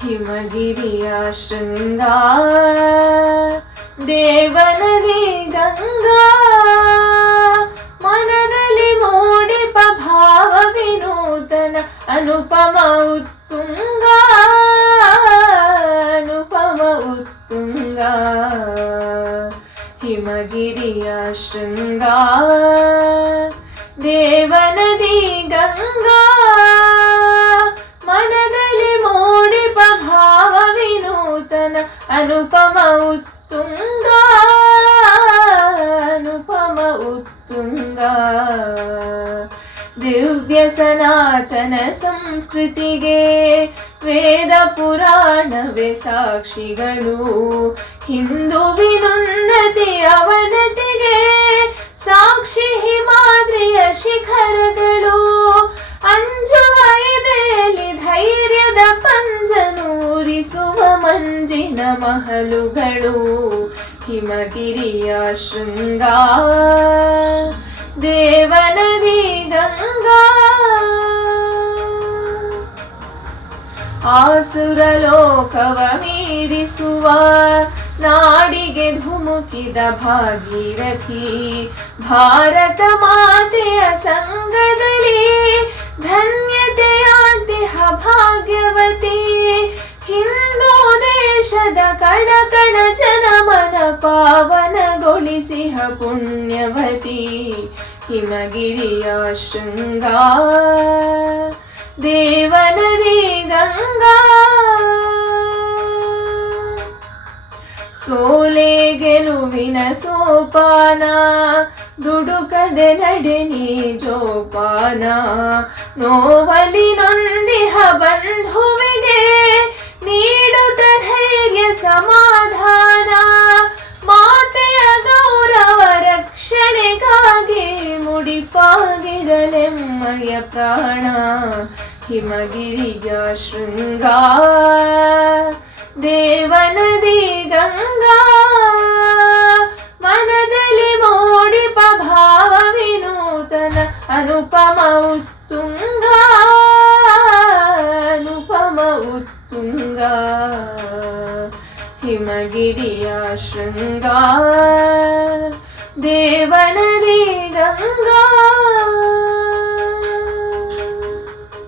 ಹಿಮಗಿರಿಯ ಶೃಂಗಾ ದೇವನದಿ ಗಂಗಾ ಮನದಲ್ಲಿ ಮೂಡಿಪ ಭಾವ ವಿನೂತನ ಅನುಪಮ ಉತ್ತುಂಗ ಅನುಪಮ ಉತ್ತುಂಗ ಹಿಮಗಿರಿಯ ಶೃಂಗಾ ದೇವನದಿ ಗಂಗಾ ಅನುಪಮ ಉತ್ತುಂಗ ಅನುಪಮ ಉತ್ತುಂಗ ದಿವ್ಯ ಸನಾತನ ಸಂಸ್ಕೃತಿಗೆ ವೇದ ಪುರಾಣವೇ ಸಾಕ್ಷಿಗಳು. ಹಿಂದುವಿನುನ್ನತಿ ಪಂಜನೂರಿಸುವ ಮಂಜಿನ ಮಹಲುಗಳು, ಹಿಮಗಿರಿಯ ಶೃಂಗಾ, ದೇವನದಿ ಗಂಗಾ, ಆಸುರ ಲೋಕವ ಮೀರಿಸುವ ನಾಡಿಗೆ ಧುಮುಕಿದ ಭಾಗೀರಥಿ, ಭಾರತ ಮಾತೆಯ ಸಂಗದಲ್ಲಿ ದೇಶದ ಕಣ ಕಣ ಜನಮನ ಪಾವನಗೊಳಿಸಿಹ ಪುಣ್ಯವತಿ ಹಿಮಗಿರಿಯ ಶೃಂಗ. ದೇವನದಿ ಗಂಗಾ. ಸೋಲೆ ಗೆಲುವಿನ ಸೋಪಾನ, ದುಡುಕದೆ ನಡೆ ನೀ ಜೋಪಾನ ನೋವಲಿ ನೊಂದಿಹ ಬಂಧುವಿಗೆ ನೀಡುತ್ತ ಧೈರ್ಯ ಸಮಾಧಾನ ಮಾತೆಯ ಗೌರವ ರಕ್ಷಣೆಗಾಗಿ ಮುಡಿಪಾಗಿರಲೆಮ್ಮಯ ಪ್ರಾಣ, ಹಿಮಗಿರಿಯ ಶೃಂಗಾ ದೇವನದಿ ಗಂಗಾ, ಮನದಲ್ಲಿ ಮೂಡಿಪ ಭಾವ ವಿನೂತನ ಅನುಪಮ ಹಿಮಗಿರಿಯ ಶೃಂಗಾ ದೇವನದಿ ಗಂಗಾ